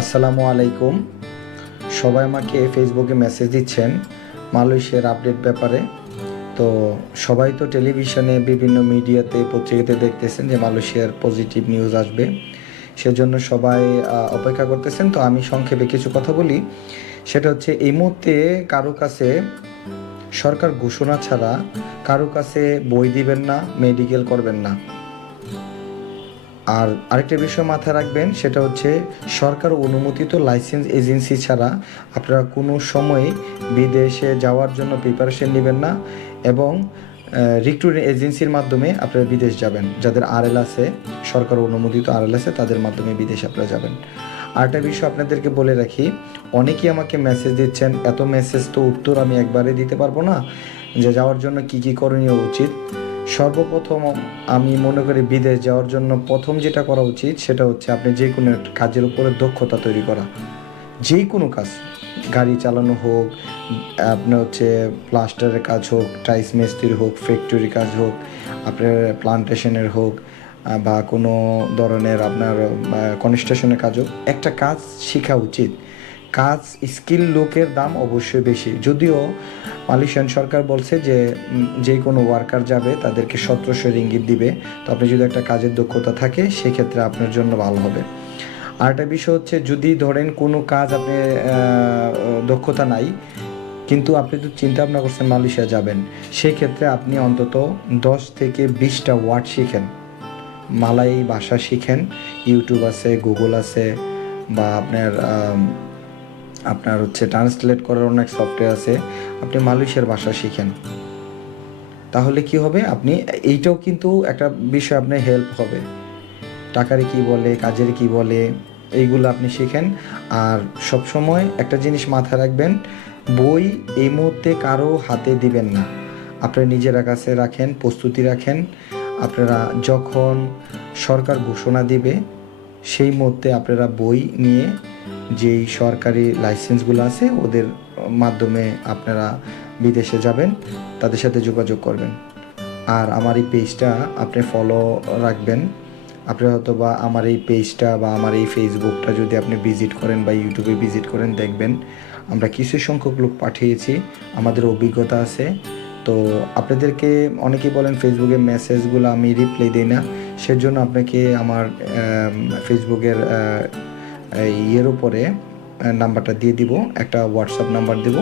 আসসালামু আলাইকুম। সবাই আমাকে ফেসবুকে মেসেজ দিচ্ছেন মালয়েশিয়ার আপডেট ব্যাপারে। তো সবাই তো টেলিভিশনে বিভিন্ন মিডিয়াতে পত্রিকাতে দেখতেছেন যে মালয়েশিয়ার পজিটিভ নিউজ আসবে, সেজন্য সবাই অপেক্ষা করতেছেন। তো আমি সংক্ষেপে কিছু কথা বলি। সেটা হচ্ছে এই মুহূর্তে কারো কাছে সরকার ঘোষণা ছাড়া কারো কাছে বই দিবেন না, মেডিকেল করবেন না। আর আরেকটা বিষয় মাথায় রাখবেন, সেটা হচ্ছে সরকার অনুমোদিত লাইসেন্স এজেন্সি ছাড়া আপনারা কোনো সময় বিদেশে যাওয়ার জন্য প্রিপারেশন নেবেন না। এবং রিক্রুটিং এজেন্সির মাধ্যমে আপনারা বিদেশ যাবেন, যাদের আরএল আছে, সরকার অনুমোদিত আরএল আছে, তাদের মাধ্যমে বিদেশে আপনারা যাবেন। আরেকটা বিষয় আপনাদেরকে বলে রাখি, অনেকেই আমাকে মেসেজ দিচ্ছেন, এত মেসেজ তো উত্তর আমি একবারে দিতে পারবো না, যে যাওয়ার জন্য কি কি করণীয় উচিত। সর্বপ্রথম আমি মনে করি বিদেশ যাওয়ার জন্য প্রথম যেটা করা উচিত সেটা হচ্ছে আপনি যে কোনো একটা কাজের উপরে দক্ষতা তৈরি করা। যে কোনো কাজ, গাড়ি চালানো হোক, আপনার হচ্ছে প্লাস্টারের কাজ হোক, টাইলস মিস্ত্রি হোক, ফ্যাক্টরি কাজ হোক, আপনার প্লান্টেশনের হোক, বা কোনো ধরনের আপনার কনস্ট্রাকশনের কাজ হোক, একটা কাজ শেখা উচিত। কাজ স্কিল লোকের দাম অবশ্যই বেশি, যদিও মালয়েশিয়ান সরকার বলছে যে যে কোনো ওয়ার্কার যাবে তাদেরকে 1700 রিঙ্গিত দিবে। তো আপনি যদি একটা কাজের দক্ষতা থাকে সেক্ষেত্রে আপনার জন্য ভালো হবে। আর একটা বিষয় হচ্ছে, যদি ধরেন কোনো কাজ আপনি দক্ষতা নাই, কিন্তু আপনি তো চিন্তা ভাবনা করছেন মালয়েশিয়া যাবেন, সেক্ষেত্রে আপনি অন্তত 10 থেকে 20টা ওয়ার্ড শিখেন, মালাই ভাষা শিখেন। ইউটিউব আছে, গুগল আছে, বা আপনার হচ্ছে ট্রান্সলেট করার অনেক সফটওয়্যার আছে। আপনি মালয়েশিয়ার ভাষা শিখেন, তাহলে কি হবে, আপনি এইটাও কিন্তু একটা বিষয় আপনার হেল্প হবে। টাকারে কি বলে, কাজের কি বলে, এইগুলো আপনি শিখেন। আর সব সময় একটা জিনিস মাথায় রাখবেন, বই এই মুহূর্তে কারো হাতে দিবেন না, আপনারা নিজেরা কাছে রাখেন, প্রস্তুতি রাখেন। আপনারা যখন সরকার ঘোষণা দিবে সেই মুহূর্তে আপনারা বই নিয়ে যেই সরকারি লাইসেন্সগুলো আছে ওদের মাধ্যমে আপনারা বিদেশে যাবেন, তাদের সাথে যোগাযোগ করবেন। আর আমার এই পেজটা আপনি ফলো রাখবেন। আপনি হয়তো বা আমার এই পেজটা বা আমার এই ফেসবুকটা যদি আপনি ভিজিট করেন বা ইউটিউবে ভিজিট করেন, দেখবেন আমরা কিছু সংখ্যক লোক পাঠিয়েছি, আমাদের অভিজ্ঞতা আছে। তো আপনাদেরকে অনেকেই বলেন ফেসবুকে মেসেজগুলো আমি রিপ্লাই দিই না, সেজন্য আপনাকে আমার ফেসবুকের ইয়ের উপরে নাম্বারটা দিয়ে দিব, একটা হোয়াটসঅ্যাপ নাম্বার দেব,